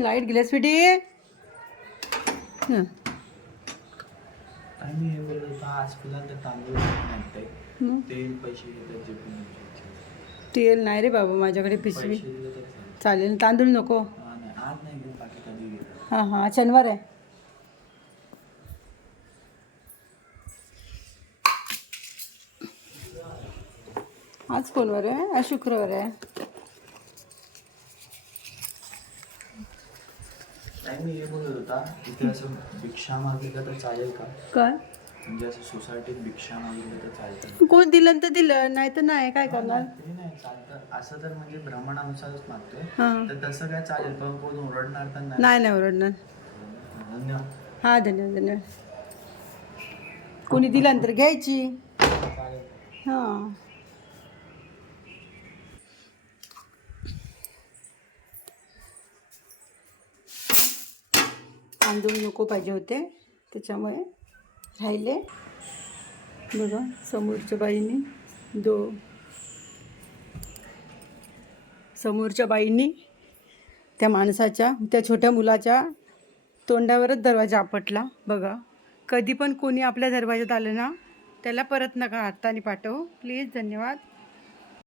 Light गेल्या स्वीटी. हं. आणि मी हे बोलत होतो. आज फुलांतर तांदूळ नाही मग? तेल पैसे घेतात जे पण घेतात. तेल नाही रे बाबा माझ्याकडे पिशवी. पैसे चालेल. तांदूळ नको. हा, नाही आज नाही घेऊ बाकी कधी घेऊ हां हां आज शनिवार आहे. आज कोणवार आहे? आज शुक्रवार आहे. नाही मी हे बोलत होता असं भिक्षा मागितलं तर चालेल का? काय? म्हणजे असं सोसायटीत भिक्षा मागितलं तर चालतं. कोण दिलं तर दिलं नाही तर नाही काय करणार? ते नाही चालतं. असं तर म्हणजे ब्राह्मणानुसारच मागतोय. हां. तर तसं काय चालेल पण कोण ओरडणार तर नाही. नाही नाही ओरडणार. धन्यवाद हां धन्यवाद धन्यवाद कोणी दिल्यानंतर घ्यायची. चालेल. हां. तांदूळ नको पाहिजे होते. त्याच्यामुळे राहिले. बघा समोरच्या बाईंनी दो समोरच्या बाईंनी त्या माणसाच्या त्या छोट्या मुलाच्या तोंडावरच दरवाजा आपटला. बघा कधी पण कोणी आपल्या दरवाजात आलं ना त्याला परत नका हाताने पाठव. प्लीज धन्यवाद.